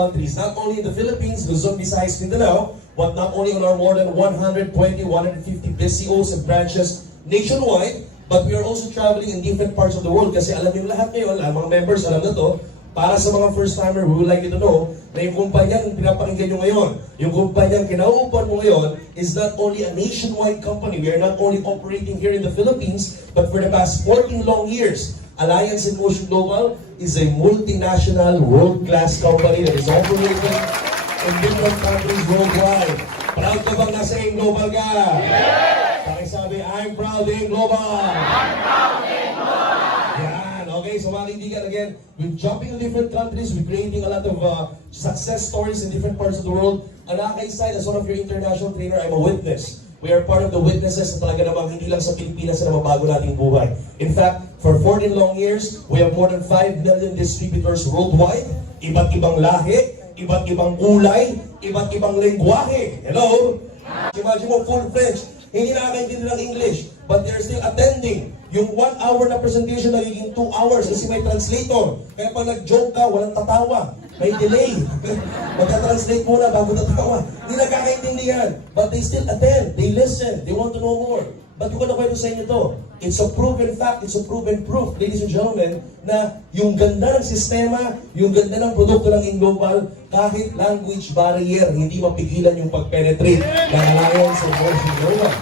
countries, not only in the Philippines, Luzon, Visayas, Mindanao, but not only on our more than 120, 150 BCOs and branches nationwide, but we are also traveling in different parts of the world. Kasi alam niyo lahat ngayon, mga members alam na to, para sa mga first-timer, we would like you to know na yung kumpanyang pinapakinggan nyo ngayon, yung kumpanyang kinauupuan mo ngayon is not only a nationwide company. We are not only operating here in the Philippines, but for the past 14 long years, Alliance in Motion Global is a multinational, world-class company that is operating in different countries worldwide. Proud ka bang nasa AIM Global ka? Yeah! Pakisabi, I'm proud AIM Global! I'm proud AIM Global! Yan, okay, so mga kaibigan, again, we're jumping in different countries, we're creating a lot of success stories in different parts of the world. And nakakaisay, as one of your international trainer, I'm a witness. We are part of the witnesses na talaga namang hindi lang sa Pilipinas na mabago nating buhay. In fact, for 14 long years, we have more than 5 million distributors worldwide, iba't ibang lahi, iba't ibang kulay, iba't ibang lengguwahe. Hello? Imagine mo, full French, hindi nakakaintindi ng English, but they're still attending. Yung 1 hour na presentation nagiging 2 hours kasi may translator. Kaya pag nag-joke ka, walang tatawa. May delay. Magka-translate muna bago tatawa. Hindi nakakaintindihan. But they still attend. They listen. They want to know more. But kung ano kwento sa inyo to, it's a proven fact, it's a proven proof, ladies and gentlemen, na yung ganda ng sistema, yung ganda ng produkto ng InGlobal, kahit language barrier, hindi mapigilan yung pag-penetrate ng Alliance of Motion Global.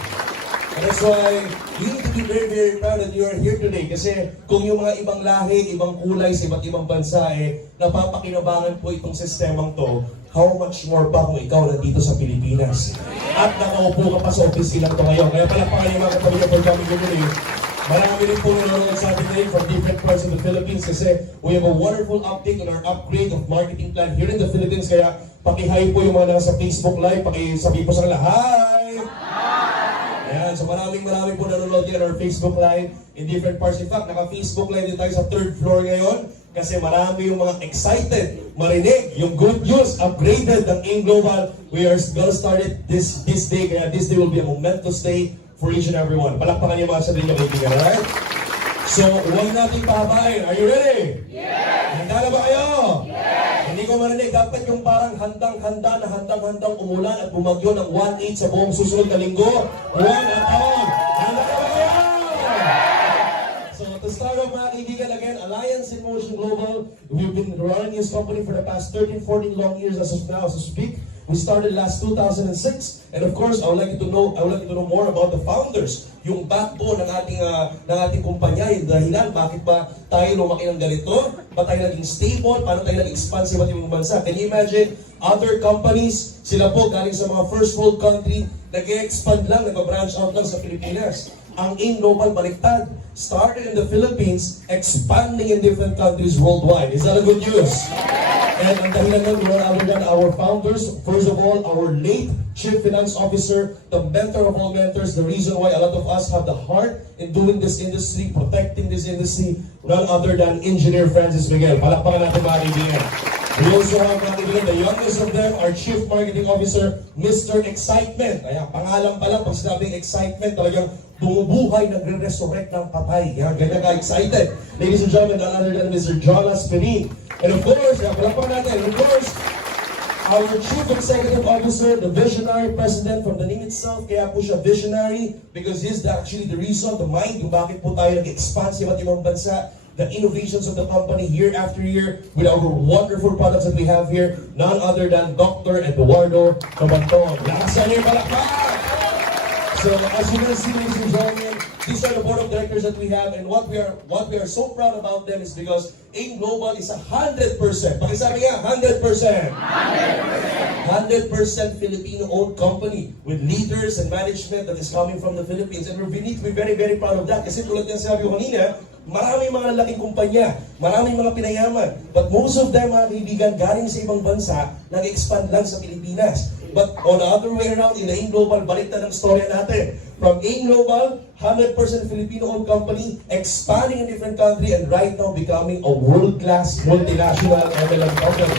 And that's why you need to be very, very proud that you are here today. Kasi kung yung mga ibang lahi, ibang kulay sa iba't ibang bansa, napapakinabangan po itong sistemang to, how much more pa kung ikaw nandito sa Pilipinas. At nakaupo ka pa sa opisina to ngayon. Kaya palakpakan yung mga kapamilya for coming to today. Marami rin po nanonood sa atin ngayon from different parts of the Philippines kasi we have a wonderful update on our upgrade of marketing plan here in the Philippines. Kaya paki-hi po yung mga nasa Facebook Live. Paki-sabi po sa kanila, hi! Ayan, so maraming po nanonood din on our Facebook Live in different parts. In fact, naka-Facebook Live din tayo sa 3rd floor ngayon kasi marami yung mga excited marinig yung good news, upgraded ng AIM Global. We are gonna start it this day, kaya this day will be a momentous day for each and every one. Palakpakan niyo mga sarili niyo kaibigan, alright? So, huwag natin pahabain. Are you ready? Yes! Handa na ba kayo? Yes! Hindi ko marinig. Dapat yung parang handang-handa na handang-handang umulan at bumagyo ng 1/8 sa buong susunod na linggo. Buwan at taon. Handa na ba kayo? So, to start off mga kaibigan, again, Alliance in Motion Global. We've been running this company for the past 13, 14 long years as of now, as we speak. We started last 2006, and of course, I would like you to know more about the founders, yung backbone ng ating kumpanya, yung dahilan, bakit ba tayo lumaki ng ganito, ba tayo naging stable, paano tayo nag-expand sa iba't ibang bansa. Can you imagine, other companies, sila po galing sa mga first world country, nag-expand lang, nag-branch out lang sa Pilipinas. Ang AIM Global baliktad, started in the Philippines, expanding in different countries worldwide. Is that a good news? And ang dahilan ng none other than our founders, first of all, our late Chief Finance Officer, the mentor of all mentors, the reason why a lot of us have the heart in doing this industry, protecting this industry, none other than Engineer Francis Miguel. Palakpakan natin mga kaibigan. We also have mga kaibigan, the youngest of them, our Chief Marketing Officer, Mr. Excitement. Kaya pangalan pa lang, pag sinabing excitement, talagang bumubuhay, nagre-resurrect ng patay. Kaya ganyan ka-excited. Ladies and gentlemen, none other than Mr. Jonas Penin. And of course, palakpakan natin, of course, our Chief Executive Officer, the visionary president from the name itself, kaya po siya visionary because he's actually the reason, the mind, kung bakit po tayo nag-expand sa iba't ibang bansa, the innovations of the company year after year with our wonderful products that we have here, none other than Dr. Eduardo Cabanton. Lakasan niyo yung palakpakan! So, as you can see, ladies and gentlemen, these are the board of directors that we have, and what we are so proud about them is because AIM Global is 100%. Pakisabi nga, 100%. 100% Filipino-owned company with leaders and management that is coming from the Philippines, and we need to be very, very proud of that. Kasi tulad ng sabi ko kanina, maraming mga lalaking kumpanya, maraming mga pinayaman, but most of them, mga kaibigan, galing sa ibang bansa, nag-expand lang sa Pilipinas. But on the other way around, in the AIM Global, baliktad ang storya natin. From AIM Global, 100% Filipino-owned company, expanding in different country, and right now becoming a world-class multinational MLM company.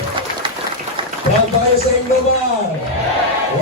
Proud tayo sa AIM Global!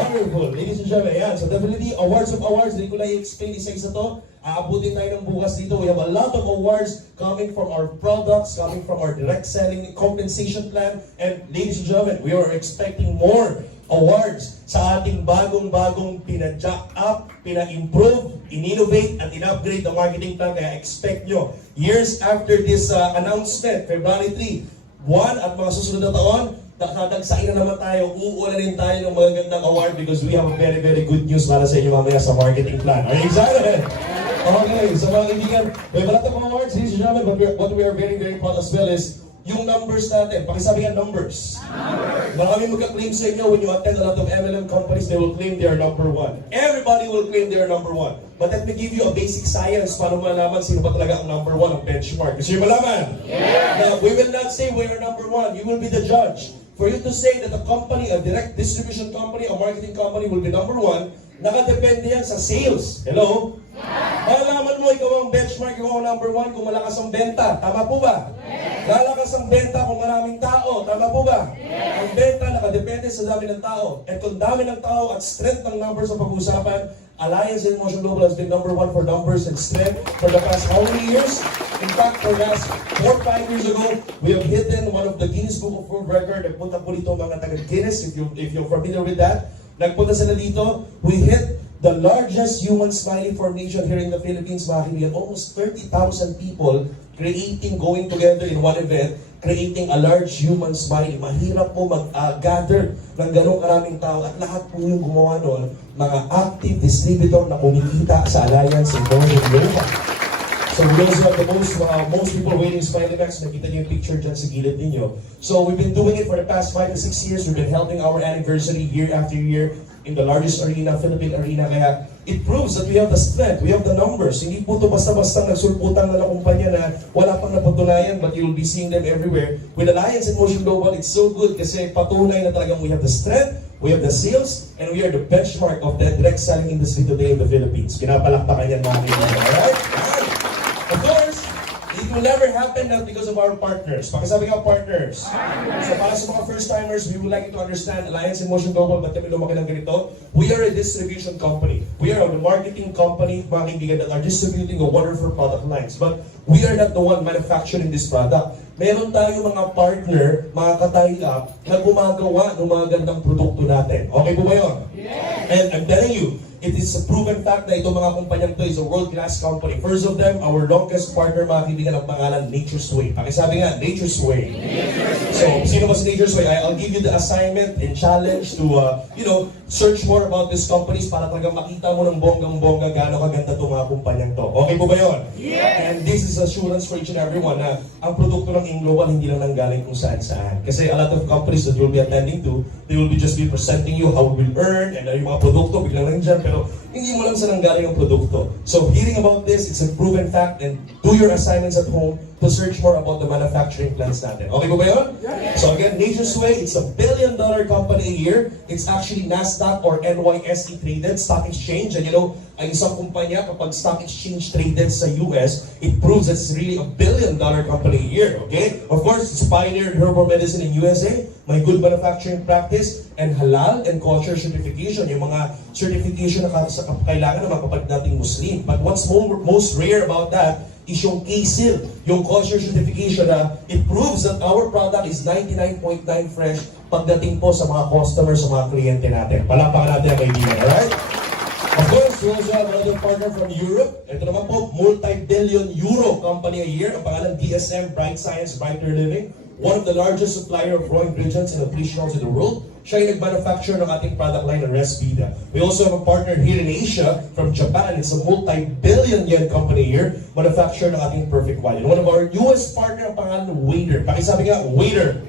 One Wonderful. Ladies and gentlemen, ayan. So definitely, awards of awards. Hindi ko lang i-explain isa-isa to. Aabutin tayo ng bukas dito. We have a lot of awards coming from our products, coming from our direct selling compensation plan. And ladies and gentlemen, we are expecting more awards sa ating bagong-bagong pina-jack up, pina-improve, in-innovate, at in-upgrade the marketing plan. Kaya expect nyo, years after this announcement, February 3, buwan at mga susunod na taon, dadagsain na naman tayo, uulanin tayo ng magagandang award because we have a very, very good news para sa inyo mamaya sa marketing plan. Are you excited? Okay, so mga kaibigan, we have a lot of awards, ladies and gentlemen, but what we are very, very proud as well is yung numbers natin. Pakisabi nga numbers. Marami magka-claim sa inyo when you attend a lot of MLM companies, they will claim they are number one. Everybody will claim they are number one. But let me give you a basic science para malaman sino ba talaga ang number one, ang benchmark. Gusto nyo malaman? Yeah! Now, we will not say we are number one. You will be the judge. For you to say that a company, a direct distribution company, a marketing company will be number one, nakadepende yan sa sales. Hello? Malaman mo, ikaw ang benchmark, ikaw ang number one kung malakas ang benta. Tama po ba? Lalakas ang benta kung maraming tao. Tama po ba? Ang benta nakadepende sa dami ng tao. At kung dami ng tao at strength ng numbers ang pag-uusapan, Alliance in Motion Global has been number one for numbers and strength for the past how many years? In fact, for the last 4 or 5 years ago, we have hidden one of the Guinness Book of World Record. Nagpunta po dito mga taga-Guinness, if you're familiar with that. Nagpunta sila dito, we hit the largest human smiley formation here in the Philippines, mga kaibigan. Almost 30,000 people going together in one event, creating a large human smiley. Mahirap po mag-gather ng ganong karaming tao at lahat po yung gumawa noon, mga active distributor na kumikita sa Alliance in Motion Global. So we also have the most people waiting smiley bags. Nakita niyo yung picture dyan sa gilid ninyo. So we've been doing it for the past 5 to 6 years. We've been helping our anniversary year after year in the largest arena, Philippine arena. Kaya it proves that we have the strength, we have the numbers. Hindi po ito basta-basta nagsulputan na kumpanya na wala pang napatunayan, but you'll be seeing them everywhere. With Alliance in Motion Global, it's so good kasi patunay na talagang we have the strength, we have the sales, and we are the benchmark of the direct selling industry today in the Philippines. Pinapalakpakan yan mga kaibigan. Alright? Of course, it will never happen not because of our partners. Pakisabi nga partners. So para sa mga first-timers, we would like you to understand Alliance in Motion Global, ba't kami lumaki ng ganito? We are a distribution company. We are a marketing company, mga kaibigan, that are distributing a wonderful product lines. But we are not the one manufacturing this product. Meron tayong mga partner, mga ka-tie-up, na gumagawa ng mga gandang produkto natin. Okay po ba yun? Yes! And I'm telling you, it is a proven fact na itong mga kumpanyang to is a world-class company. First of them, our longest partner, mga kaibigan, ang pangalan, Nature's Way. Pakisabi nga, Nature's Way. So, sino ba si Nature's Way? I'll give you the assignment and challenge to, search more about these companies para talagang makita mo ng bonggang-bongga gaano kaganda itong mga kumpanyang to. Okay po ba yun? Yes! And this is assurance for each and everyone na ang produkto ng Global hindi lang nanggaling kung saan-saan. Kasi a lot of companies that you'll be attending to, they will be just be presenting you how we will earn and yung mga produkto, biglang lang dyan, pero hindi mo lang saan nanggaling ang produkto. So hearing about this, it's a proven fact, and do your assignments at home to search more about the manufacturing plants natin. Okay po ba yun? Yeah. So again, Nature's Way, it's a $1 billion company a year. It's actually NASDAQ or NYSE traded, stock exchange. And ang isang kumpanya, kapag stock exchange traded sa US, it proves that it's really a $1 billion company a year. Okay? Of course, it's pioneered herbal medicine in USA, may good manufacturing practice, and halal and kosher certification. Yung mga certification na kailangan ng mga kapatid nating Muslim. But what's most rare about that is yung K-Seal, yung kosher certification na it proves that our product is 99.9 fresh pagdating po sa mga customers, sa mga kliyente natin. Palakpakan natin ang kaibigan, alright? Of course, we also have another partner from Europe. Ito naman po, multi-billion euro company a year. Ang pangalan DSM, Bright Science, Brighter Living. One of the largest supplier of raw ingredients and nutritionals in the world. Siya yung nag-manufacture ng ating product line ng Respida. We also have a partner here in Asia from Japan. It's a multi-billion yen company here. Manufacture ng ating Perfect White. And one of our newest partner ang pangalan ng Waiter. Pakisabi nga, Waiter.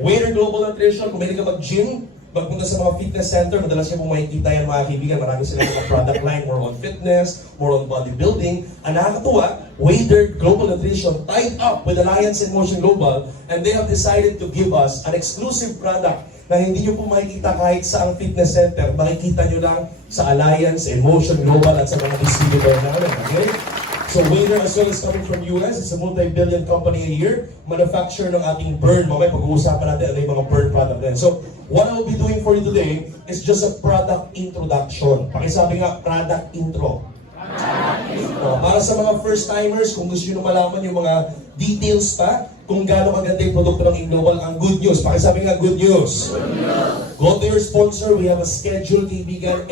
Waiter Global Nutrition. Kung may ka mag-gym, magpunta sa mga fitness center, madalas niyo po makikita yan mga kaibigan. Marami silang mga product line, more on fitness, more on bodybuilding. Ang nakakatuwa, Waiter Global Nutrition tied up with Alliance in Motion Global, and they have decided to give us an exclusive product na hindi nyo po makikita kahit sa ang fitness center. Makikita nyo lang sa Alliance in Motion Global at sa mga distributor namin. Okay? So So Wader as well is coming from US. It's a multi-billion company a year. Manufacturer ng ating burn. Mamaya pag-uusapan natin ano yung mga burn product din. So what I will be doing for you today is just a product introduction. Pakisabi nga, product intro. Para sa mga first-timers, kung gusto nyo malaman yung mga details pa, kung gaano kaganda yung produkto ng Inglobal, ang good news. Pakisabi nga, good news. Go to your sponsor. We have a schedule, kaibigan.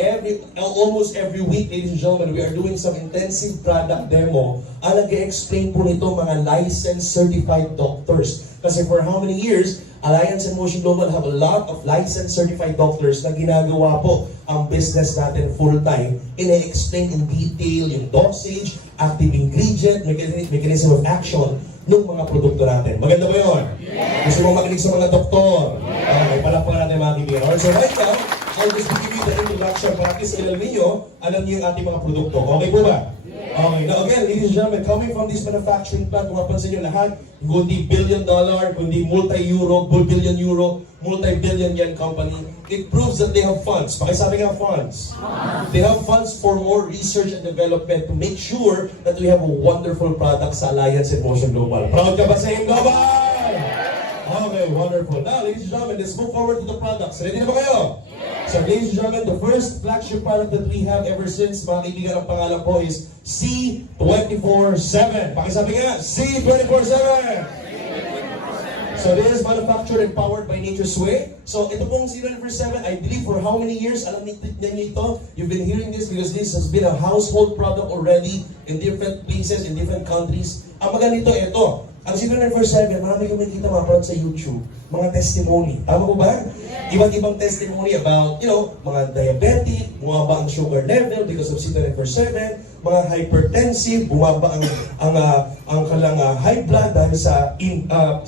Almost every week, ladies and gentlemen, we are doing some intensive product demo. Ang nag-explain po nito, mga licensed certified doctors. Kasi for how many years, Alliance and Motion Global have a lot of licensed certified doctors na ginagawa po ang business natin full-time. Ina-explain in detail yung dosage, active ingredient, mechanism of action ng mga produkto natin. Maganda ba yun? Yes! Gusto mong makinig sa mga doktor? Yes! Okay, palakpakan natin mga kaibigan. Alright, so right now, I'll just give you the introduction para at least alam ninyo, alam niyo yung ating mga produkto. Okay po ba? Okay, now again, ladies and gentlemen, coming from this manufacturing plant, kung mapansin nyo lahat, kundi billion-dollar, kundi multi-euro, billion-euro, multi-billion yen company, it proves that they have funds. Pakisabi nga funds. They have funds for more research and development to make sure that we have a wonderful product sa Alliance and Motion Global. Proud ka ba sa Global? Okay, wonderful. Now, ladies and gentlemen, let's move forward to the products. Ready na ba kayo? So, ladies and gentlemen, the first flagship product that we have ever since, mga kaibigan, ang pangalan po is C24/7. Pakisabi nga, C24/7! So, this is manufactured and powered by Nature's Way. So, ito pong C24/7, I believe for how many years, alam niyo ito, you've been hearing this because this has been a household product already in different places, in different countries. Ang maganda ito, ang C24/7, marami kong nakikita mga sa YouTube, mga testimony. Tama ko ba? Iba't ibang testimony about, mga diabetic, bumaba ang sugar level because of C24/7, mga hypertensive, bumaba ang kalang high blood dahil sa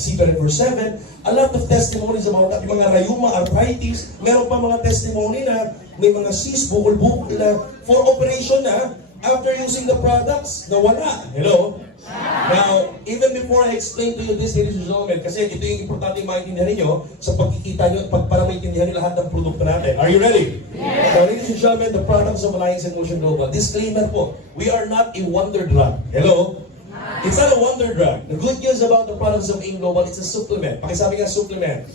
C24/7. A lot of testimonies about that. Yung mga rheuma, arthritis, meron pa mga testimony na may mga cysts, bukol-bukol na for operation na after using the products, nawala. Hello? Now, even before I explain to you this, ladies and gentlemen, kasi ito yung importante maintindihan ninyo sa pagkikita nyo at para maintindihan nyo lahat ng produkto natin. Are you ready? Yes! So, ladies and gentlemen, the products of Alliance and Motion Global. Disclaimer po, we are not a wonder drug. Hello? It's not a wonder drug. The good news about the products of AIM Global, it's a supplement. Pakisabi nga, supplement.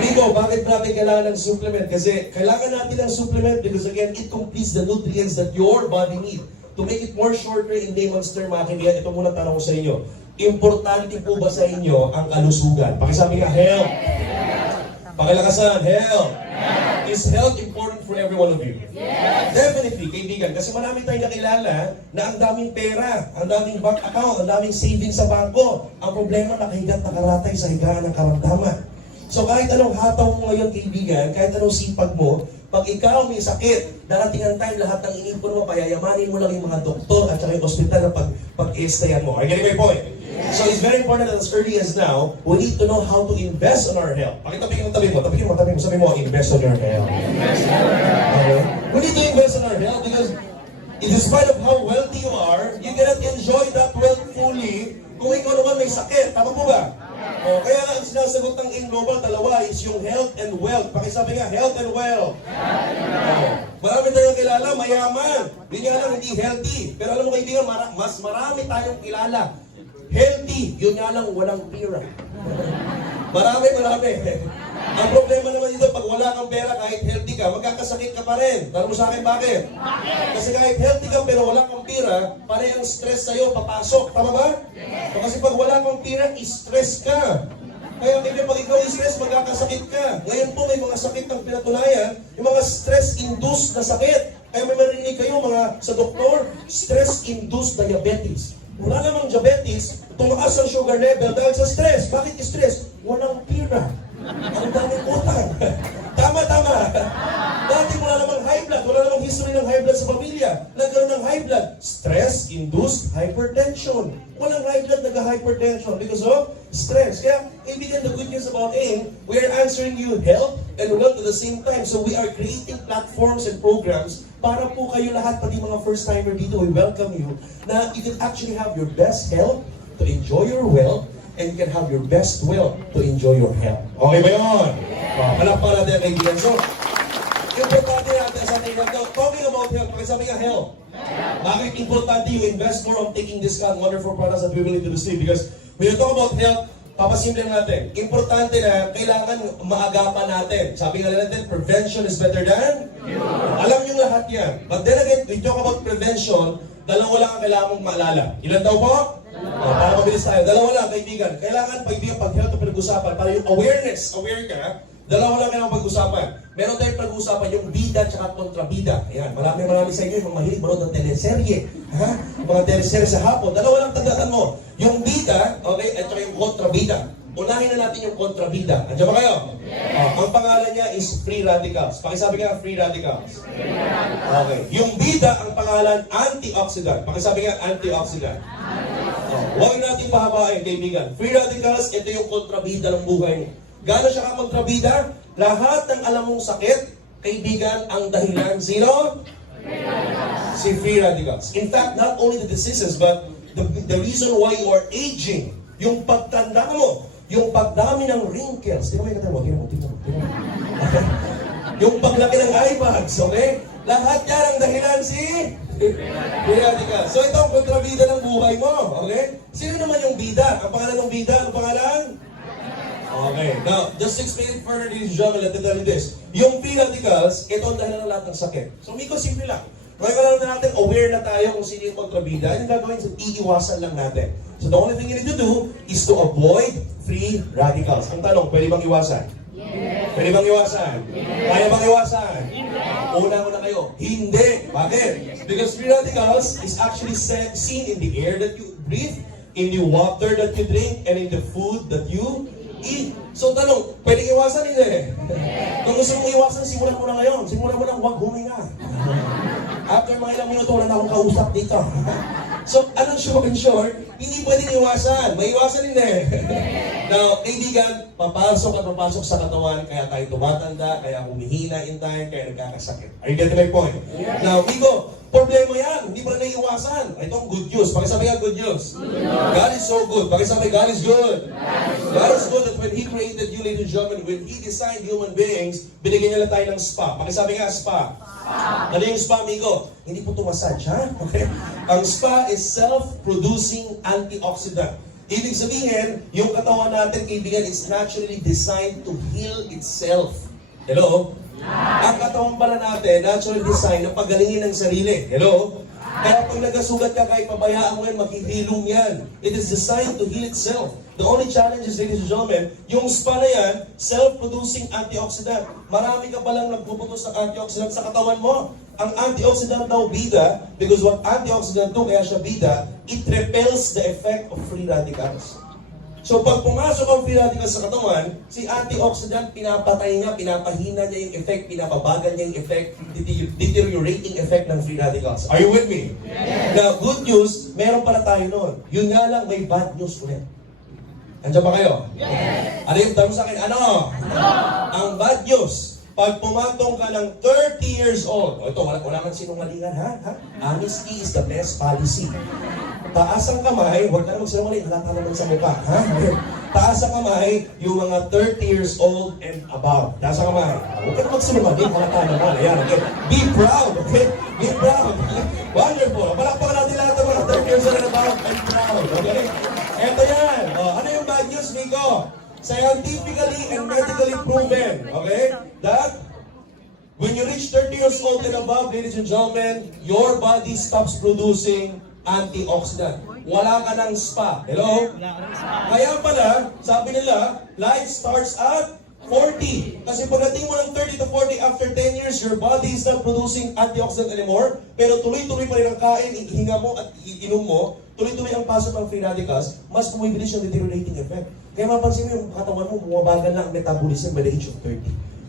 Miko, bakit natin kailangan ng supplement? Kasi kailangan natin ng supplement because again, it completes the nutrients that your body needs. To make it more shorter in layman's term, mga kaibigan, ito muna tanong ko sa inyo. Importante po ba sa inyo ang kalusugan? Pakisabi nga, health. Pakilakasan, health. Is health important for every one of you? Yes. Definitely, kaibigan. Kasi marami tayong nakilala na ang daming pera, ang daming bank account, ang daming savings sa bangko. Ang problema, nakahigat nakaratay sa higaan ng karamdaman. So kahit anong hataw mo ngayon, kaibigan, kahit anong sipag mo, pag ikaw may sakit, darating ang time, lahat ng inipon mo, payayamanin mo lang yung mga doktor at saka yung ospital na pag-i-stayan mo. Are you getting my point? Yes. So it's very important that as early as now, we need to know how to invest on our health. Pakitabihin mo, tabi mo, sabi mo, invest on your health. Okay? We need to invest on our health because in spite of how wealthy you are, you cannot enjoy that wealth fully kung ikaw naman may sakit. Tama po ba? Kaya nga ang sinasagot ng AIM Global, dalawa is yung health and wealth. Pakisabi nga, health and wealth. Marami tayong kilala, mayaman. Hindi nga lang, hindi healthy. Pero alam mo kaibigan, mas marami tayong kilala. Healthy, yun nga lang, walang pera. Marami. Ang problema naman dito, pag wala kang pera, kahit healthy ka, magkakasakit ka pa rin. Tara mo sa akin, bakit? Kasi kahit healthy ka pero wala kang pera, pare ang stress sa'yo, papasok. Tama ba? Yes. Kasi pag wala kang pera, stress ka. Kaya pag ikaw stress, magkakasakit ka. Ngayon po may mga sakit ng pinatunayan, yung mga stress-induced na sakit. Kaya may marinig kayo mga sa doktor, stress-induced diabetes. Wala namang diabetes, tumaas ang sugar level dahil sa stress. Bakit stress? Walang pera. Ang daming utang. Tama. Dati wala namang high blood, wala namang history ng high blood sa pamilya. Nagkaroon ng high blood. Stress-induced hypertension. Walang high blood, nag-hypertension because of stress. Kaya, ibigan the good news about AIM, we are answering you health and wealth at the same time. So we are creating platforms and programs para po kayo lahat, pati mga first-timer dito, we welcome you, na you can actually have your best health to enjoy your wealth and you can have your best wealth to enjoy your health. Okay ba yun? Palakpakan natin ang kaibigan. So, importante natin sa ating health. Talking about health, pakisabi nga health. Bakit importante you invest more on taking this kind of wonderful products that we will introduce to you? Because when you talk about health, papasimple natin. Importante na kailangan maagapan natin. Sabi nga natin, prevention is better than cure. Alam nyo lahat yan. But then again, when you talk about prevention, dalawa lang ang kailangan mong maalala. Ilan daw po? Para mabilis tayo. Dalawa lang, kaibigan. Kailangan pag-health o pinag-usapan, para yung awareness, aware ka, dalawa lang kailangan pag-usapan. Meron tayong pag-usapan yung bida at kontrabida. Ayan, marami sa inyo yung mahilig manood ng teleserye. Ha? Mga teleserye sa hapon. Dalawa lang tandaan mo. Yung bida, okay, at yung kontrabida. Unahin na natin yung kontrabida. Andiyan ba kayo? Yes. Ang pangalan niya is free radicals. Pakisabi nga, free radicals. Free radicals. Okay. Yung bida, ang pangalan, antioxidant. Pakisabi nga, antioxidant. Huwag natin pahabain, kaibigan. Free radicals, ito yung kontrabida ng buhay niyo. Gano'n siya ka-kontrabida? Lahat ng alam mong sakit, kaibigan, ang dahilan, sino? Free radicals. Si free radicals. In fact, not only the diseases, but the reason why you are aging, yung pagtanda mo, yung pagdami ng wrinkles. Tingnan mo yung katawan mo, tingnan mo. Okay? Yung paglaki ng eye bags, okay? Lahat yan ang dahilan si free radicals. So ito ang kontrabida ng buhay mo, okay? Sino naman yung bida? Ang pangalan ng bida, ang pangalan? Okay, now, just to explain it further, ladies and gentlemen, let me tell you this. Yung free radicals, ito ang dahilan ng lahat ng sakit. So, Miko, simple lang. Ngayon ka lang natin, aware na tayo kung sino yung kontrabida. Yung gagawin, iiwasan lang natin. So, the only thing you need to do is to avoid free radicals. Ang tanong, pwede bang iwasan? Yes. Pwede bang iwasan? Yes. Kaya bang iwasan? Yes. Una kayo. Hindi. Bakit? Because free radicals is actually seen in the air that you breathe, in the water that you drink, and in the food that you eat. So tanong, pwedeng iwasan hindi? Kung gusto mong iwasan, simulan mo na ngayon. Simulan mo na huwag huminga. After mga ilang minuto, wala na akong kausap dito. So, anong short, hindi pwedeng iwasan. May iwasan hindi. Now, kaibigan, papasok sa katawan, kaya tayo tumatanda, kaya humihina in time, kaya nagkakasakit. Are you getting my point? Yes. Now, Miko, problema yan. Hindi pa na naiiwasan. Ito ang good news. Pakisabi nga good news. God is so good. Pakisabi, God is good. God is good that when He created you, ladies and gentlemen, when He designed human beings, binigyan niya lang tayo ng spa. Pakisabi nga, spa. Ano yung spa, Miko? Hindi po ito massage, ha? Okay? Ang spa is self-producing antioxidant. Ibig sabihin, yung katawan natin, kaibigan, is naturally designed to heal itself. Hello? Ang katawan pala natin, naturally designed na pagalingin ng sarili. Hello? Kaya pag nagasugat ka, kahit pabayaan mo yan, maghihilom yan. It is designed to heal itself. The only challenge is, ladies and gentlemen, yung spa na yan, self-producing antioxidant. Marami ka palang nagpuputos ng antioxidant sa katawan mo. Ang antioxidant daw bida, because what antioxidant do, kaya siya bida, it repels the effect of free radicals. So pag pumasok ang free radicals sa katawan, si antioxidant, pinapatay niya, pinapahina niya yung effect, pinapabagal niya yung effect, deteriorating effect ng free radicals. Are you with me? Yes. Now, good news, meron pala tayo noon. Yun nga lang, may bad news ulit. Andiyan ba kayo? Yes. Ano yung tanong sa akin? Ano? No. Ang bad news, pag pumatong ka ng 30 years old, ito, wala kang sinungalingan, ha? Honesty is the best policy. Taas ang kamay, huwag ka na magsinungaling, halata naman sa mukha, ha? Taas ang kamay, yung mga 30 years old and above. Taas ang kamay. Huwag ka na magsinungaling, halata naman. Ayan, okay? Be proud, okay? Be proud. Wonderful. Palakpakan natin lahat ng mga 30 years old and above and proud, okay? Eto yan. Ano yung bad news, Miko? Scientifically and medically proven, okay? That when you reach 30 years old and above, ladies and gentlemen, your body stops producing antioxidant. Wala ka ng spa. Hello? Kaya pala, sabi nila, life starts at 40. Kasi pagdating mo ng 30 to 40, after 10 years, your body is not producing antioxidant anymore, pero tuloy-tuloy pa rin ang kain, hinga mo at iinom mo, tuloy-tuloy ang pasok ng free radicals, mas bumibilis yung deteriorating effect. Kaya mapansin mo yung katawan mo, bumabagal na ang metabolism by the age of 30.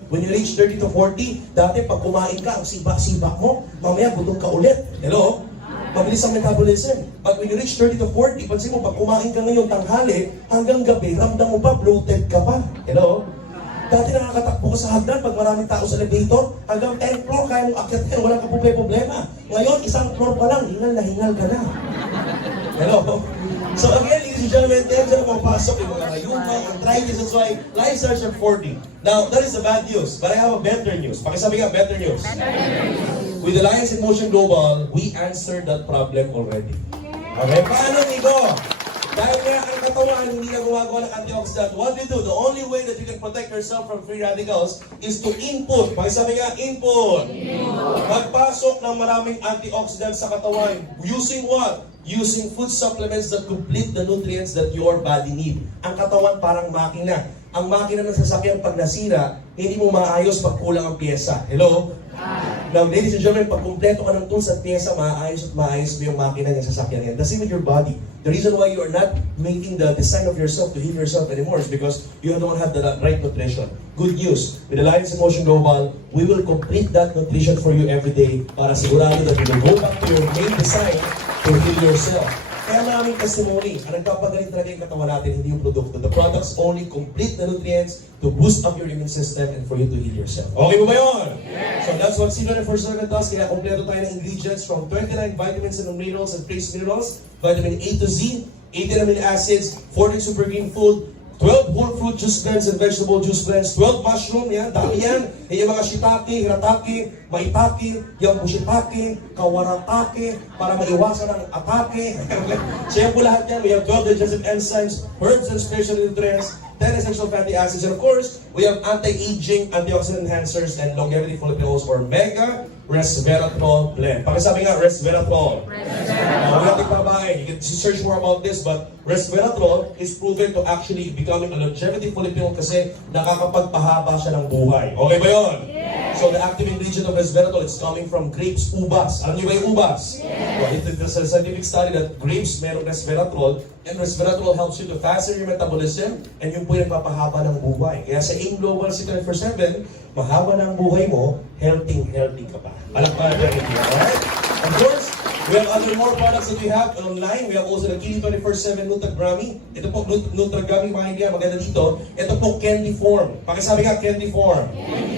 When you reach 30 to 40, dati pag kumain ka, ang siba-siba mo, mamaya gutom ka ulit. Hello? Mabilis ang metabolism. But when you reach 30 to 40, pansin mo, pag kumain ka ngayong tanghali, hanggang gabi, ramdam mo pa, bloated ka pa. Hello? Dati nakakatakbo ka sa hagdan pag maraming tao sa elevator, hanggang 10th floor, kaya mong akyatin, walang problema. Ngayon, isang floor pa lang, hingal na hingal ka na. Hello? So again, ladies and gentlemen, kaya dyan mapasok yung mga rayuma, arthritis, that's why life starts at 40. Now, that is the bad news, but I have a better news. Pakisabi nga, better news. With Alliance in Motion Global, we answered that problem already. Okay, paano, Miko? Dahil nga ang katawan hindi na gumagawa ng antioxidant, what do you do? The only way that you can protect yourself from free radicals is to input. Pakisabi nga, input. Magpasok ng maraming antioxidants sa katawan. Using what? Using food supplements that complete the nutrients that your body need. Ang katawan parang makina. Ang makina ng sasakyan pag nasira, hindi mo maayos pag kulang ang pyesa. Hello? Now, ladies and gentlemen, pag kumpleto ka ng tools at pyesa, maayos at maayos mo yung makina ng sasakyan yan. The same with your body. The reason why you are not making the design of yourself to heal yourself anymore is because you don't have the right nutrition. Good news, with Alliance in Motion Global, we will complete that nutrition for you every day para sigurado that you will go back to your main design to heal yourself. Kaya maraming testimony, ang nagpapagaling talaga yung katawan natin, hindi yung produkto. The products only complete the nutrients to boost up your immune system and for you to heal yourself. Okay mo ba yun? Yes. So that's what C24/7 does. Kaya kompleto tayo ng ingredients from 29 vitamins and minerals and trace minerals, vitamin A to Z, 18 amino acids, 14 super green food, 12 whole fruit juice blends and vegetable juice blends, 12 mushroom, yan, dami yan. Yan yung mga shiitake, hiratake, maitake, yung bushitake, kawaratake, para maiwasan ang atake. Siya po lahat yan. We have 12 digestive enzymes, herbs and special nutrients, 10 essential fatty acids, and of course, we have anti-aging, antioxidant enhancers, and longevity polyphenols or mega resveratrol blend. Pakisabi nga, resveratrol. Wala natin pabahin. You can search more about this, but resveratrol is proven to actually becoming a longevity polyphenol kasi nakakapagpahaba siya ng buhay. Okay ba yun? Yes. So the active ingredient of resveratrol is coming from grapes, ubas. Alam niyo ba yung ubas? Yes. Well, there's a scientific study that grapes meron resveratrol, and resveratrol helps you to fasten your metabolism, and yung po yung nagpapahaba ng buhay. Kaya sa AIM Global C24/7, mahaba ng buhay mo, healthy ka pa. Palakpakan natin ito. Alright? Of course, we have other more products that we have online. We have also the Kini 24/7 Nutragrammy. Ito po, Nutragrammy, mga kaibigan, maganda dito. Ito po, candy form. Pakisabi nga, candy form.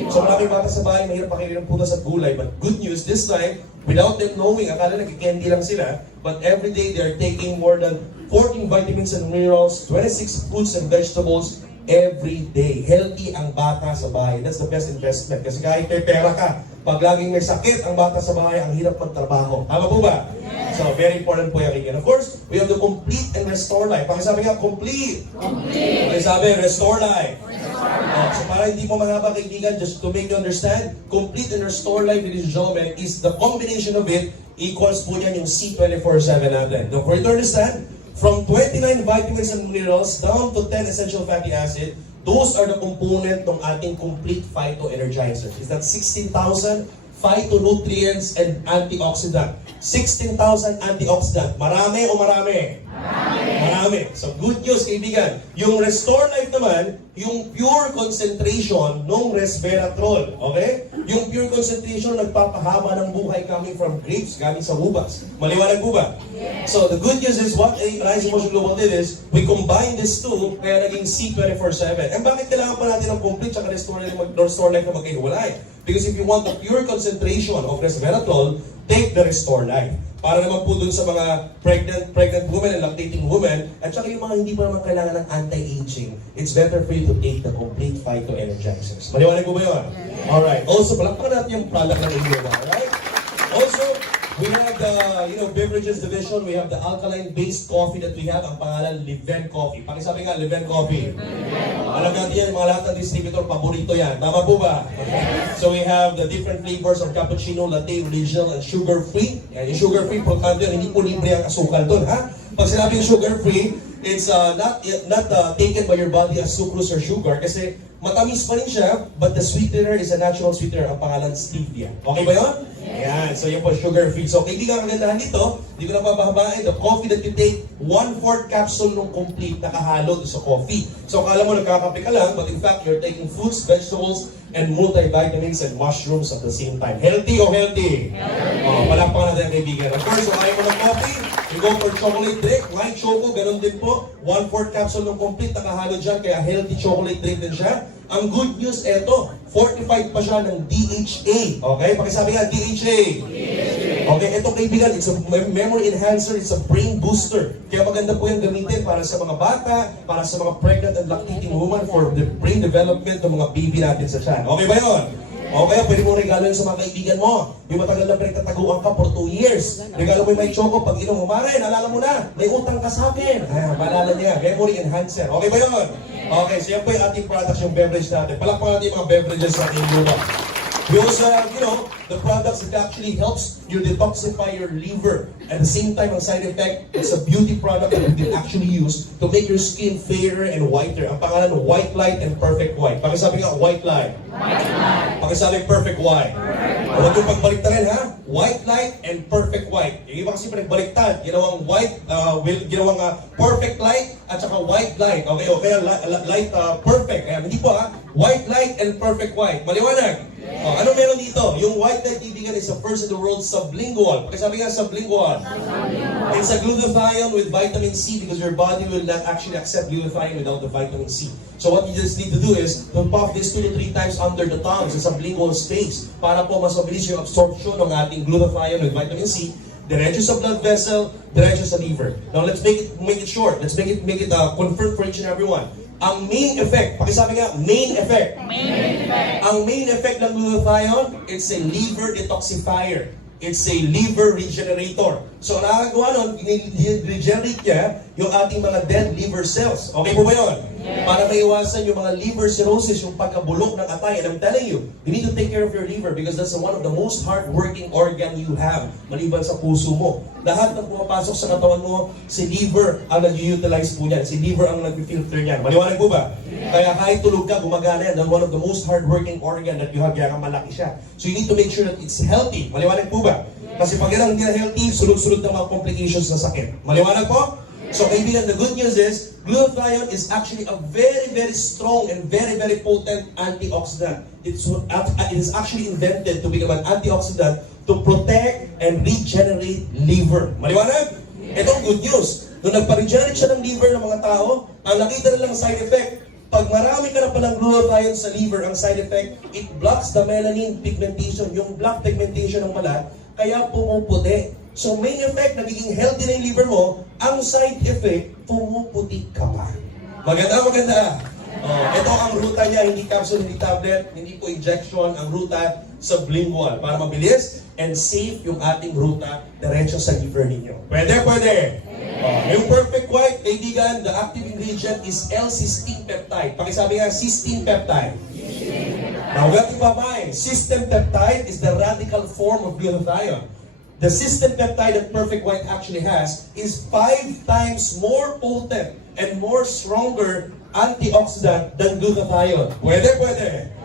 So maraming bata sa bahay, mahirap pakinggan ng putas at gulay. But good news, this time, without them knowing, akala nag-candy lang sila. But every day, they're taking more than 14 vitamins and minerals, 26 fruits and vegetables, every day. Healthy ang bata sa bahay. That's the best investment. Kasi kahit may pera ka, pag laging may sakit ang bata sa bahay, ang hirap magtrabaho. Tama po ba? Yes. So, very important po yung kaibigan. Of course, we have the complete and restore life. Pakisabi nga, complete. Complete. Pakisabi, restore life. So, para hindi mo mahaba kaibigan, just to make you understand, complete and restore life, ladies and gentlemen, is the combination of it, equals po yan yung C24/7 natin. Now, for you to understand, from 29 vitamins and minerals down to 10 essential fatty acids, those are the component ng ating complete phyto-energizer. Is that 16,000 phytonutrients and antioxidant? 16,000 antioxidant. Marami o marami? Marami. So good news, kaibigan. Yung Restore Life naman, yung pure concentration ng resveratrol. Okay? Yung pure concentration nagpapahaba ng buhay coming from grapes, galing sa ubas. Maliwanag po ba? Yes. So the good news is what Alliance in Motion Global did is, we combine these two, kaya naging C24/7. And bakit kailangan pa natin ng complete at Restore Life na magkahiwalay? Because if you want the pure concentration of resveratrol, take the Restore Life. Para naman po dun sa mga pregnant women and lactating women, at saka yung mga hindi pa naman kailangan ng anti-aging, it's better for you to take the complete phyto-energizers. Maliwanag po ba yun? Yeah. Alright. Also, palakpakan natin yung product na ninyo ba? Alright? Also, we have the beverages division. We have the alkaline-based coffee that we have. Ang pangalan, Liven Coffee. Pakisabi nga, Liven Coffee. Alam natin yan, mga lahat ng distributor, paborito yan. Tama po ba? Okay. So we have the different flavors of cappuccino, latte, original, and sugar-free. Yan, yung sugar-free, importante yun, hindi po libre ang asukal doon, ha? Pag sinabing sugar-free, it's not taken by your body as sucrose or sugar kasi matamis pa rin siya, but the sweetener is a natural sweetener. Ang pangalan, stevia. Okay ba yun? Yan. So yun po, sugar-free. So kaibigan, ang gandahan dito, hindi ko na papahabain, the coffee that you take, 1/4 capsule ng complete nakahalo sa coffee. So akala mo nagkakape ka lang, but in fact, you're taking fruits, vegetables, and multivitamins and mushrooms at the same time. Healthy o healthy? Healthy. Palakpakan natin ang kaibigan. Of course, kung ayaw mo ng coffee, you go for chocolate drink, white choco, ganun din po. 1/4 capsule ng complete nakahalo dyan, kaya healthy chocolate drink din siya. Ang good news, eto, fortified pa siya ng DHA. Okay? Pakisabi nga, DHA. Okay, eto kaibigan, it's a memory enhancer, it's a brain booster. Kaya maganda po yung gamitin para sa mga bata, para sa mga pregnant and lactating woman for the brain development ng mga baby natin sa tiyan. Okay ba yun? O kaya pwede mo regalo yun sa mga kaibigan mo. Yung matagal na pinagtataguan ka for 2 years. Regalo mo yung may choco, pag inom mo, Mare, naalala mo na, may utang ka sa akin. Maalala niya, memory enhancer. Okay ba yun? Okay, so yan po yung ating products, yung beverage natin. Palakpakan natin yung mga beverages natin yung we also have, the products that actually helps you detoxify your liver. At the same time, ang side effect, it's a beauty product that you can actually use to make your skin fairer and whiter. Ang pangalan, White Light and Perfect White. Pakisabi nga, White Light. White Light. Pakisabi, Perfect White. Huwag yung pagbaliktarin, ha? White Light and Perfect White. Yung iba kasi pinagbaliktad, ginawang white, ginawang Perfect Light at saka White Light. Okay, o kaya light perfect. Ayan, hindi po, ha? White Light and Perfect White. Maliwanag? Ano meron dito? Yung white light ibigan is a first in the world sublingual. Pakisabi nga sublingual. It's a glutathione with vitamin C because your body will not actually accept glutathione without the vitamin C. So what you just need to do is to puff this 2 to 3 times under the tongue sa sublingual space para po mas mabilis yung absorption ng ating glutathione with vitamin C. Diretso sa blood vessel, diretso sa liver. Now let's make it short. Let's make it confirmed for each and every one. Ang main effect, pakisabi nga, main effect. Main effect. Ang main effect ng glutathione, it's a liver detoxifier. It's a liver regenerator. So, nakakagawa nun, regenerate niya yung ating mga dead liver cells. Okay po ba yun? Yes. Para maiwasan yung mga liver cirrhosis, yung pagkabulok ng atay. And I'm telling you, you need to take care of your liver because that's one of the most hard-working organ you have, maliban sa puso mo. Lahat ng pumapasok sa katawan mo, si liver ang nag-utilize po niyan. Si liver ang nag-filter niyan. Maliwanag po ba? Yes. Kaya kahit tulog ka, gumagana yan. That's one of the most hard-working organ that you have. Kaya malaki siya. So you need to make sure that it's healthy. Maliwanag po ba? Kasi pag yan hindi na healthy, sulod-sulod ng mga complications na sakit. Maliwanag po? So kaibigan, the good news is, glutathione is actually a very, very strong and very, very potent antioxidant. It is actually invented to become an antioxidant to protect and regenerate liver. Maliwanag? Ito ang good news. Nung nagpa-regenerate siya ng liver ng mga tao, ang nakita nilang side effect, pag marami ka na palang glutathione sa liver, ang side effect, it blocks the melanin pigmentation, yung black pigmentation ng balat, kaya pumuputi. So main effect, nagiging healthy na yung liver mo, ang side effect, pumuputi ka pa. Maganda, maganda. Ito ang ruta niya, hindi capsule, hindi tablet, hindi po injection, ang ruta sublingual para mabilis and safe yung ating ruta diretso sa liver ninyo. Pwede, pwede. Yung Perfect White, kaibigan, the active ingredient is L-cysteine peptide. Pakisabi nga, cysteine peptide. Now, we have to mind, cysteine peptide is the radical form of glutathione. The cysteine peptide that Perfect White actually has is 5 times more potent and more stronger antioxidant than glutathione. Pwede, pwede.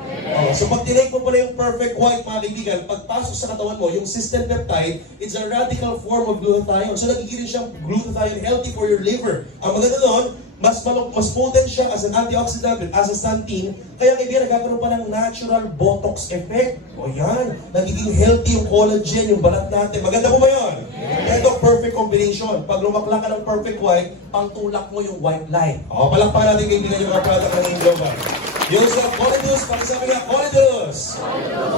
So pag tinake mo pala yung Perfect White, mga kaibigan, pagpasok sa katawan mo, yung cysteine peptide, it's a radical form of glutathione. So nagiging siyang glutathione healthy for your liver. Ang maganda doon, mas potent siya as an antioxidant with astaxanthin, kaya kaibigan, nagkakaroon pa ng natural botox effect. O yan, nagiging healthy yung collagen, yung balat natin. Maganda po ba yun? Yeah. Ito, perfect combination. Pag lumakla ka ng Perfect White, pangtulak mo yung white light. O, palakpakan natin kaibigan yung mga product ng Global. You also have Colidus, pakisabi nga, Colidus!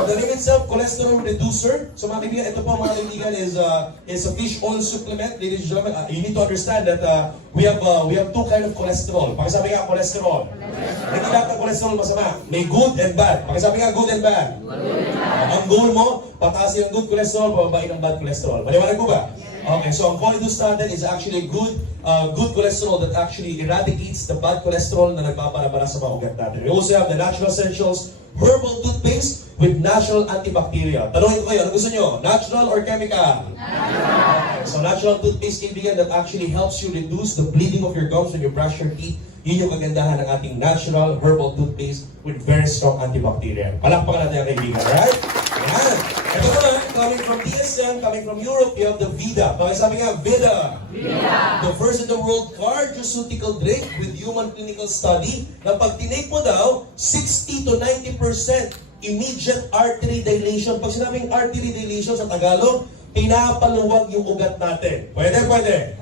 The name itself, cholesterol reducer. So mga kaibigan, ito po mga kaibigan is a fish oil supplement. Ladies and gentlemen, you need to understand that we have 2 kind of cholesterol. Pakisabi nga, cholesterol. Hindi lahat ng cholesterol masama. May good and bad. Pakisabi nga, good and bad. Ang goal mo, pataasin ang good cholesterol, pababain ang bad cholesterol. Maliwanag po ba? Okay, so ang Colidus natin is actually good cholesterol that actually eradicates the bad cholesterol na nagpaparabara sa mga ugat natin. We also have the Natural Essentials Herbal Toothpaste with natural antibacterial. Tanungin ko kayo, ano gusto nyo? Natural or chemical? Natural. Okay, so natural toothpaste, kaibigan, that actually helps you reduce the bleeding of your gums when you brush your teeth. Yun yung kagandahan ng ating natural herbal toothpaste with very strong antibacterial. Palakpakan natin ang kaibigan, right? Ayan. Ito naman, coming from DSM, coming from Europe, you have the Vida. Pakisabi nga, Vida. Vida. The first in the world cardioceutical drink with human clinical study na pag tinake mo daw, 60 to 90% immediate artery dilation. Pag sinabing artery dilation sa Tagalog, pinapaluwag yung ugat natin. Pwede, pwede.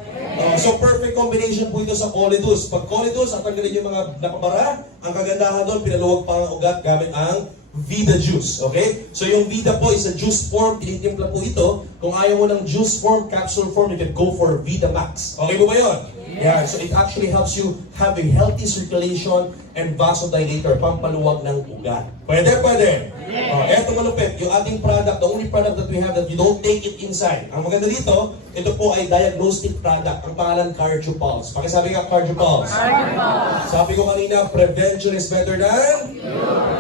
So perfect combination po ito sa Colidus. Pag Colidus, at tanggalin yung mga nakabara, ang kagandahan doon, pinaluwag pa ang ugat gamit ang Vida Juice, okay? So yung Vida po is a juice form, tinitimpla po ito. Kung ayaw mo ng juice form, capsule form, you can go for Vida Max. Okay po ba yun? Yeah, so it actually helps you have a healthy circulation and vasodilator, pampaluwag ng ugat. Pwede, pwede. Eto malupit, yung ating product, the only product that we have that you don't take it inside. Ang maganda dito, ito po ay diagnostic product. Ang pangalan, Cardiopulse. Pakisabi nga, Cardiopulse. Sabi ko kanina, prevention is better than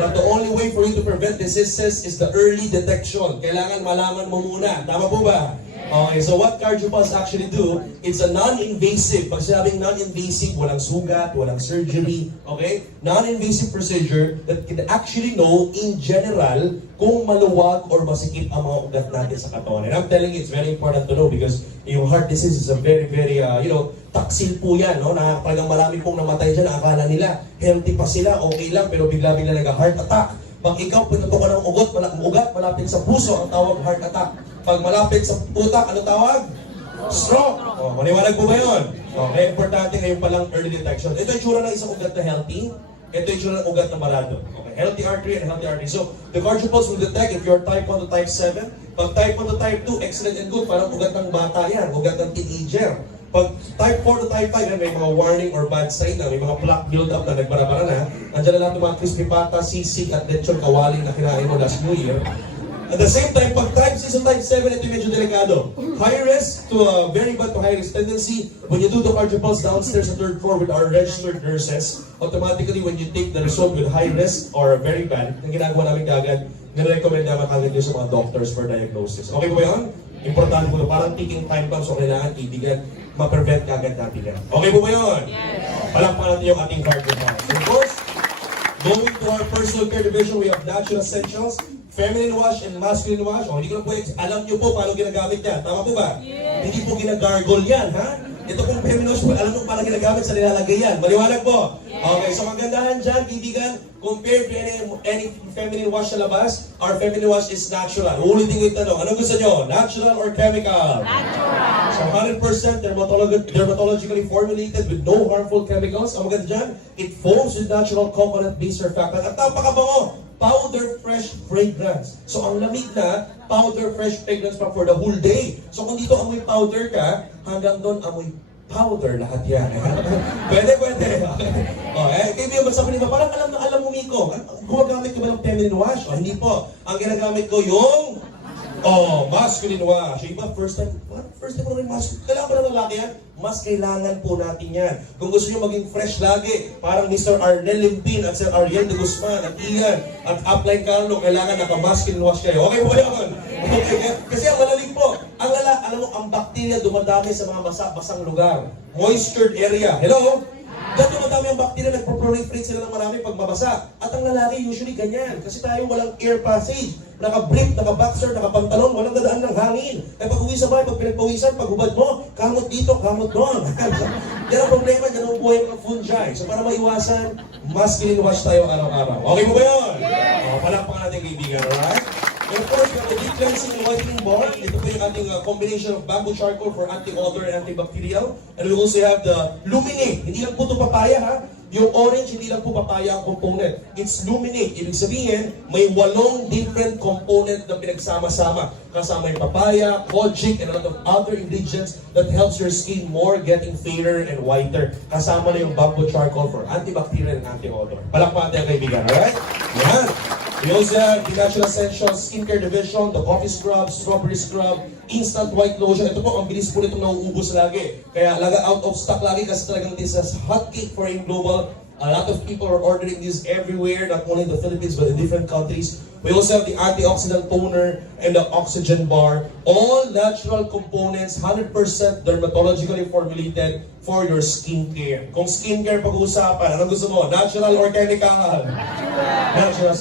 that the only way for you to prevent diseases is the early detection. Kailangan malaman mo muna. Tama po ba? Okay, so what Cardiopulse actually do, it's a non-invasive. Pag sinabing non-invasive, walang sugat, walang surgery, okay? Non-invasive procedure that can actually know in general kung maluwag or masikip ang mga ugat natin sa katawan. And I'm telling you, it's very important to know because yung heart disease is a very, taksil po yan, no? Na talagang marami pong namatay dyan, akala nila, healthy pa sila, okay lang, pero bigla-bigla nag-heart attack. Pag ikaw pinatukan ng ugat, malapit sa puso, ang tawag heart attack. Pag malapit sa utak, ano tawag? Stroke. Maniwalag po ba yun? Okay, importante ngayon palang early detection. Ito yung tsura ng isang ugat na healthy. Ito yung tsura ng ugat na marado. Okay, healthy artery and healthy artery. So, the Cardiopulse will detect if you're type 1 to type 7. Pag type 1 to type 2, excellent and good. Parang ugat ng bata yan, ugat ng teenager. Pag type 4 to type 5, may mga warning or bad sign na, may mga plaque build-up na nagbara-bara na. Nandiyan na lahat ng mga crispy pata, sisig at lechon kawaling na kinain mo last New Year. At the same time, pag type 6 and type 7, ito medyo delikado. High risk to very bad to high risk tendency. When you do the Cardiopulse downstairs sa third floor with our registered nurses, automatically when you take the result with high risk or very bad, ang ginagawa namin kagad, nire-recommend naman kagad yun sa mga doctors for diagnosis. Okay po ba yun? Importante po ito. Parang ticking time bomb, so kailangan kaibigan, ma-prevent kagad natin yan. Okay po ba yun? Yes. Palakpan natin yung ating Cardiopulse. And of course, going to our personal care division, we have natural essentials, feminine wash and masculine wash. Hindi ko na po, alam nyo po paano ginagamit yan. Tama po ba? Yes. Hindi po ginagargle yan, ha? Ito pong feminine wash po, alam mo paano ginagamit sa nilalagay yan. Maliwanag po. Yes. Okay, so magandahan dyan, kaibigan, compared to any feminine wash sa labas, our feminine wash is natural. Ulitin ko yung tanong, anong gusto nyo? Natural or chemical? Natural. So 100% dermatologically formulated with no harmful chemicals. Ang maganda dyan, it foams with natural coconut-based surfactant. At napakabango! Powder fresh fragrance. So ang lamig na powder fresh fragrance pa for the whole day. So kung dito amoy powder ka, hanggang doon amoy powder lahat yan. Pwede. Okay. Kaya ba sabi nila, parang alam mo Miko, gumagamit ko ba ng feminine wash? Hindi po. Ang ginagamit ko yung masculine wash. Iba, first time ko rin masculine. Kailangan ko na lalaki yan? Mas kailangan po natin yan. Kung gusto nyo maging fresh lagi, parang Mr. Arnel Limpin at Sir Ariel de Guzman at Ian at Upline Carlo, kailangan naka-masculine wash kayo. Okay po yun? Okay. Kasi ang malalim po. Alam mo, ang bakterya dumadami sa mga basang lugar. Moistured area. Hello? Diyan dumadami ang bakterya, nagpo-proliferate sila ng marami pag mabasa. At ang lalaki usually ganyan. Kasi tayo walang air passage. Naka-brief, naka-boxer, naka-pantalon, walang dadaan ng hangin. Kaya pag uwi sa bahay, pag pinagpawisan, pag hubad mo, kamot dito, kamot doon. Yan ang problema, yan ang buhay ng fungi. So para maiwasan, masculine wash tayo araw-araw. Okay mo ba yun? Yeah! Palakpakan natin kaibigan, alright? And of course, we have the deep cleansing and whitening bar. Ito po yung ating combination of bamboo charcoal for anti-odor and antibacterial. And we also have the Luminate. Hindi lang po ito papaya, ha? Yung orange, hindi lang po papaya ang component. It's Luminate. Ibig sabihin, may 8 different component na pinagsama-sama. Kasama yung papaya, kojic, and a lot of other ingredients that helps your skin more getting fairer and whiter. Kasama na yung bamboo charcoal for antibacterial and anti-odor. Palakpakan tayo kaibigan, alright? Yan. We also have the Natural Essentials Skincare Division, the Coffee Scrub, Strawberry Scrub, Instant White Lotion. Ito po, ang bilis po nitong nauubos lagi. Kaya laga out of stock lagi kasi talagang this is hotcake for in global. A lot of people are ordering this everywhere, not only in the Philippines but in different countries. We also have the antioxidant toner and the oxygen bar. All natural components, 100% dermatologically formulated for your skincare. Kung skincare pag-uusapan, anong gusto mo? Natural or chemical? Natural.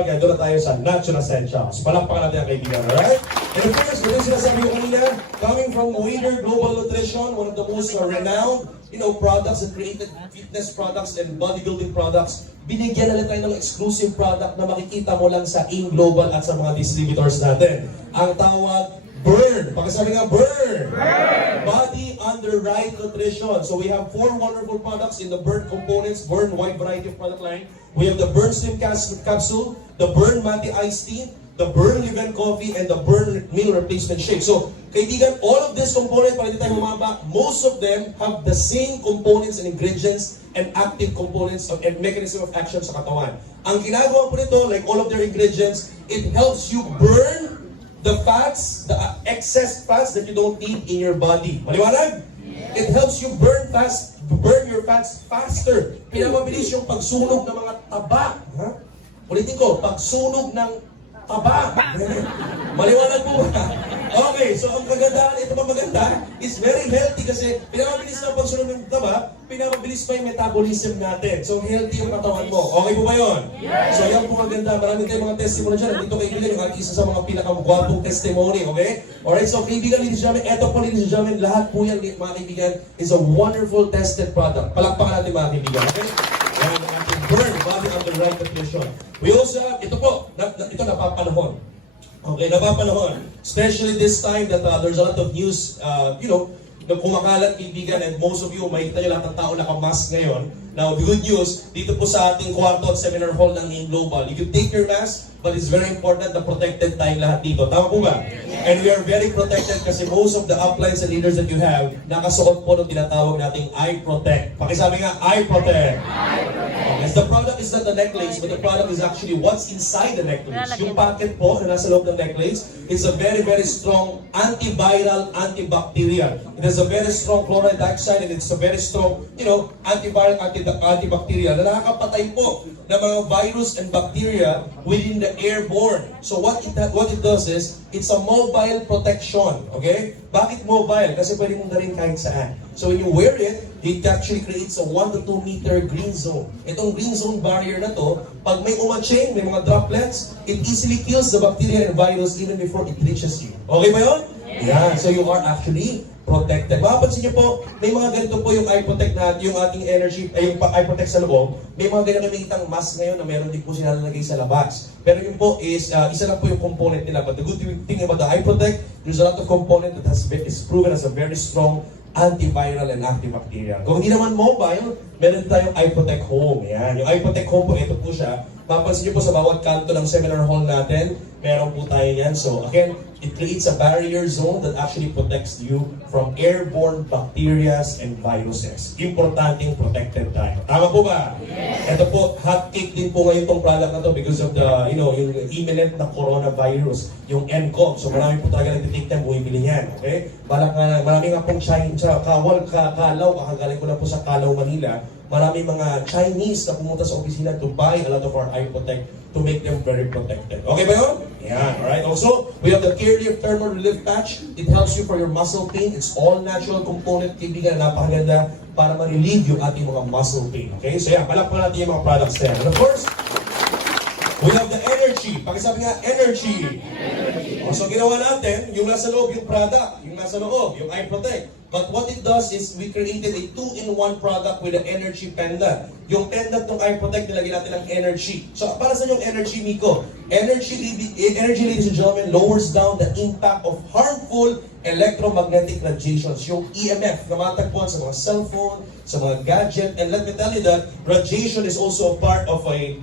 Kaya doon na tayo sa natural essentials. Palakpakan natin ang kaibigan, alright? And of course, ito yung sinasabi ko kanina, coming from Wader Global Nutrition, one of the most renowned products and created fitness products and bodybuilding products, binigyan na tayo ng exclusive product na makikita mo lang sa In-Global at sa mga distributors natin. Ang tawag, Burn. Pagkasabi nga, Burn! Body Under Right Nutrition. So we have 4 wonderful products in the Burn components, Burn wide variety of product line. We have the Burn Slim Capsule, the Burn Mati Iced Tea, the burn live coffee, and the burn meal replacement shake. So, kaibigan, all of these components, para hindi tayo humaba, most of them have the same components and ingredients and active components and mechanism of action sa katawan. Ang ginagawa po nito, like all of their ingredients, it helps you burn the fats, the excess fats that you don't need in your body. Maliwanag? It helps you burn your fats faster. Pinapabilis yung pagsunog ng mga taba. Ulitin ko, pagsunog ng taba. Maliwanag po ba? Okay, so ang kagandahan, ito pa maganda, is very healthy kasi pinapabilis ng pagsunog ng taba, pinapabilis pa yung metabolism natin. So healthy yung katawan mo. Okay po ba yun? Yes. So yan po maganda. Maraming tayong mga testimony dyan. Dito kaibigan yung isa sa mga pinakamagwapong testimony. Okay? Alright, so kaibigan, ladies and gentlemen, ito po ladies and gentlemen, lahat po yan mga kaibigan is a wonderful tested product. Palakpakan natin mga kaibigan. Okay? And burn body under right nutrition. We also have, ito po, ito napapanahon. Okay, napapanahon. Especially this time that there's a lot of news, na kumakalat kaibigan, and most of you, makikita nyo lahat ng tao nakamask ngayon. Now, the good news, dito po sa ating kwarto at seminar hall ng AIM Global, you can take your mask, but it's very important na protected tayong lahat dito. Tama po ba? And we are very protected kasi most of the uplines and leaders that you have, nakasuot po ng tinatawag nating eye protect. Pakisabi nga, eye protect. Yes, the product is not the necklace, but the product is actually what's inside the necklace. Yung packet po na nasa loob ng necklace is a very, very strong antiviral, antibacterial. It has a very strong chloride dioxide and it's a very strong, antiviral, antibacterial na nakakapatay po ng mga virus and bacteria within the airborne. So what it does is, it's a mobile protection. Okay? Bakit mobile? Kasi pwede mong dalhin kahit saan. So when you wear it, it actually creates a 1 to 2 meter green zone. Itong green zone barrier na to, pag may umachain, may mga droplets, it easily kills the bacteria and virus even before it reaches you. Okay ba yun? Yeah. So you are actually protected. Mapapansin niyo po, may mga ganito po yung eye protect na, yung ating energy, yung eye protect sa loob, may mga ganito nakikitang mask ngayon na meron din po sila nalagay sa labas. Pero yun po is, isa lang po yung component nila. But the good thing about the eye protect, there's a lot of component that is proven as a very strong antiviral and antibacterial. Kung hindi naman mobile, meron tayong eye protect home. Yan. Yung eye protect home po, ito po siya. Mapansin niyo po sa bawat kanto ng seminar hall natin, meron po tayo yan. So again, it creates a barrier zone that actually protects you from airborne bacteria and viruses. Importanteng protected tayo. Tama po ba? Yes. Ito po, hot cake din po ngayon itong product na to because of the, yung imminent na coronavirus, yung NCOV. So marami po talaga nagtitake time, bumibili niyan. Okay? Marami nga pong kalaw, kakagaling ko na po sa Kalaw, Manila. Marami mga Chinese na pumunta sa opisina to buy a lot of our eye protect to make them very protected. Okay ba yun? Yeah, alright. Also, we have the Care Thermal Relief Patch. It helps you for your muscle pain. It's all natural component, kaibigan, napakaganda para ma-relieve yung ating mga muscle pain. Okay? So yan, palakpan natin yung mga products there. And of course, we have the energy. Pakisabi nga, energy. So ginawa natin, yung nasa loob, yung product, yung nasa loob, yung eye protect. But what it does is, we created a 2-in-1 product with the energy pendant. Yung pendant ng eye protect, nilagyan natin ng energy. So para sa yung energy, Miko? Energy, ladies and gentlemen, lowers down the impact of harmful electromagnetic radiations, yung EMF, na matagpuan sa mga cellphone, sa mga gadget. And let me tell you that radiation is also a part of a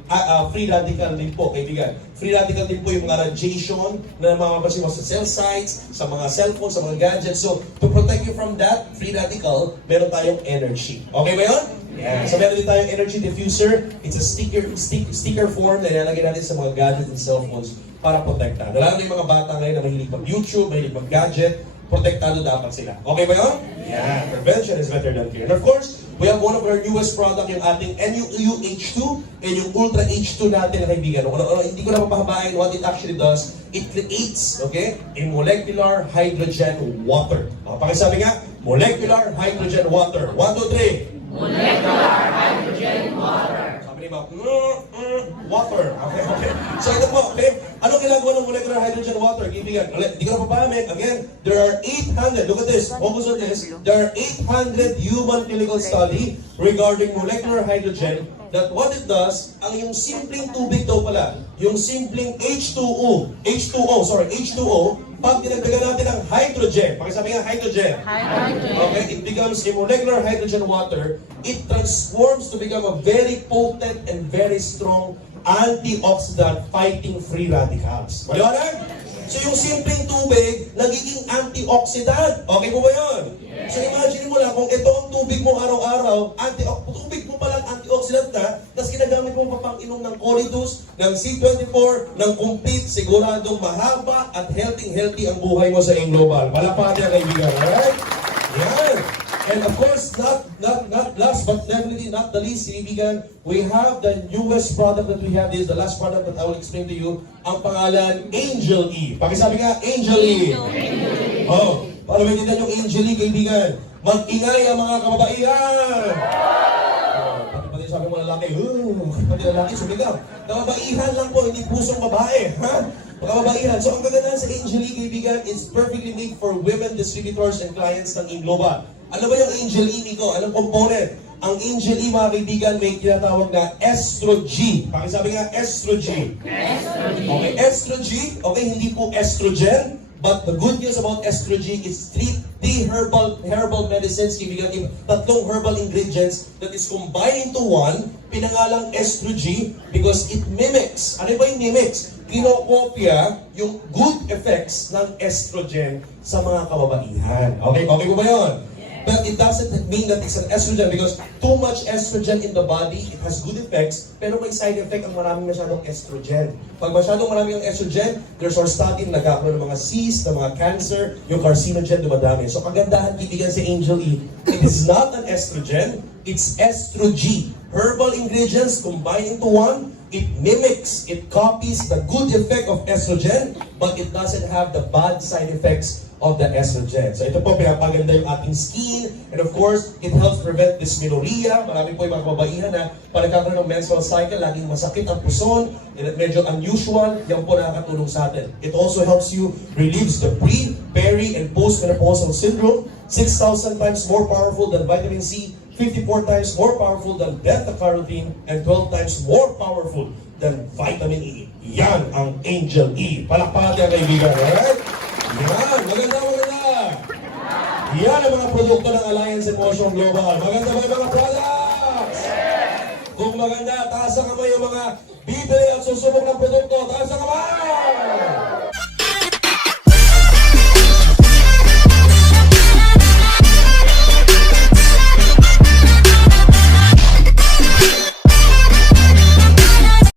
free radical din po, kaibigan. Free radical din po yung mga radiation na mamapansin mo sa cell sites, sa mga cellphone, sa mga gadgets. So, to protect you from that free radical, meron tayong energy. Okay ba yun? Yeah. So, meron din tayong energy diffuser. It's a sticker form na ilalagay natin sa mga gadgets and cellphones para protektahan. Lalo na yung mga bata ngayon na mahilig mag-YouTube, mahilig mag-gadget, protektado dapat sila. Okay ba yun? Yeah. Prevention is better than cure. And of course, we have one of our newest product, yung ating NUH2 and yung Ultra H2 natin na kaibigan. Hindi ko na mapahabain what it actually does. It creates, okay, a molecular hydrogen water. Pakisabi nga, molecular hydrogen water. 1, 2, 3. Molecular hydrogen water. Water. Okay. So ito po, okay? Anong ginagawa ng molecular hydrogen water? Kaibigan, hindi ko na papamit. Again, there are 800, look at this, focus on this. There are 800 human clinical study regarding molecular hydrogen that what it does, ang yung simpleng tubig daw pala, yung simpleng H2O, pag dinagdagan natin ng hydrogen, pakisabi nga hydrogen. Okay, it becomes a molecular hydrogen water. It transforms to become a very potent and very strong antioxidant fighting free radicals. Maliwanag? So yung simpleng tubig, nagiging antioxidant. Okay po ba yun? Yes. So imagine mo lang, kung ito ang tubig mo araw-araw, tubig mo palang antioxidant na, tapos ginagamit mo pa pang inom ng Colidus, ng C24, ng complete, siguradong mahaba at healthy ang buhay mo sa iyong global. Palapati ang kaibigan, alright? Yan. And of course, not last but definitely not the least, kaibigan, we have the newest product that we have. This is the last product that I will explain to you. Ang pangalan, Angel E. Pakisabi nga, Angel E. Oh, para maintindihan yung Angel E, kaibigan. Mag-ingay ang mga kababaihan. Pati sabi mo lalaki, pati lalaki sumigaw. Kababaihan lang po, hindi pusong babae. Ha? Kababaihan. So ang kagandahan sa Angel E, kaibigan, is perfectly made for women distributors and clients ng Global. Ano ba yung Angel E, Miko? Anong component? Ang Angel E, mga kaibigan, may tinatawag na Estro-G. Pakisabi nga, Estro-G. Okay, Estro-G, okay, hindi po estrogen. But the good news about Estro-G is three herbal medicines, kaibigan, tatlong herbal ingredients that is combined into one, pinangalang Estro-G, because it mimics. Ano ba yung mimics? Kinokopya yung good effects ng estrogen sa mga kababaihan. Okay, okay po ba yun? But it doesn't mean that it's an estrogen because too much estrogen in the body, it has good effects, pero may side effect ang maraming masyadong estrogen. Pag masyadong marami ang estrogen, there's our study na nagkakaroon ng mga cysts, ng mga cancer, yung carcinogen dumadami. So kagandahan kaibigan si Angel E, it is not an estrogen, it's Estro-G. Herbal ingredients combined into one, it mimics, it copies the good effect of estrogen, but it doesn't have the bad side effects of the estrogen. So ito po, pinapaganda yung ating skin, and of course, it helps prevent dysmenorrhea. Marami po yung mga kababaihan na pag nagkakaroon ng menstrual cycle, laging masakit ang puson, and medyo unusual, yan po nakakatulong sa atin. It also helps you relieves the pre, peri, and postmenopausal syndrome, 6,000 times more powerful than vitamin C, 54 times more powerful than beta-carotene, and 12 times more powerful than vitamin E. Yan ang Angel E. Palakpakan ang kaibigan, alright? Yan, maganda. Yan ang mga produkto ng Alliance in Motion Global. Maganda ba yung mga products? Kung maganda, taas ang kamay yung mga bibili at susubok ng produkto. Taas ang kamay!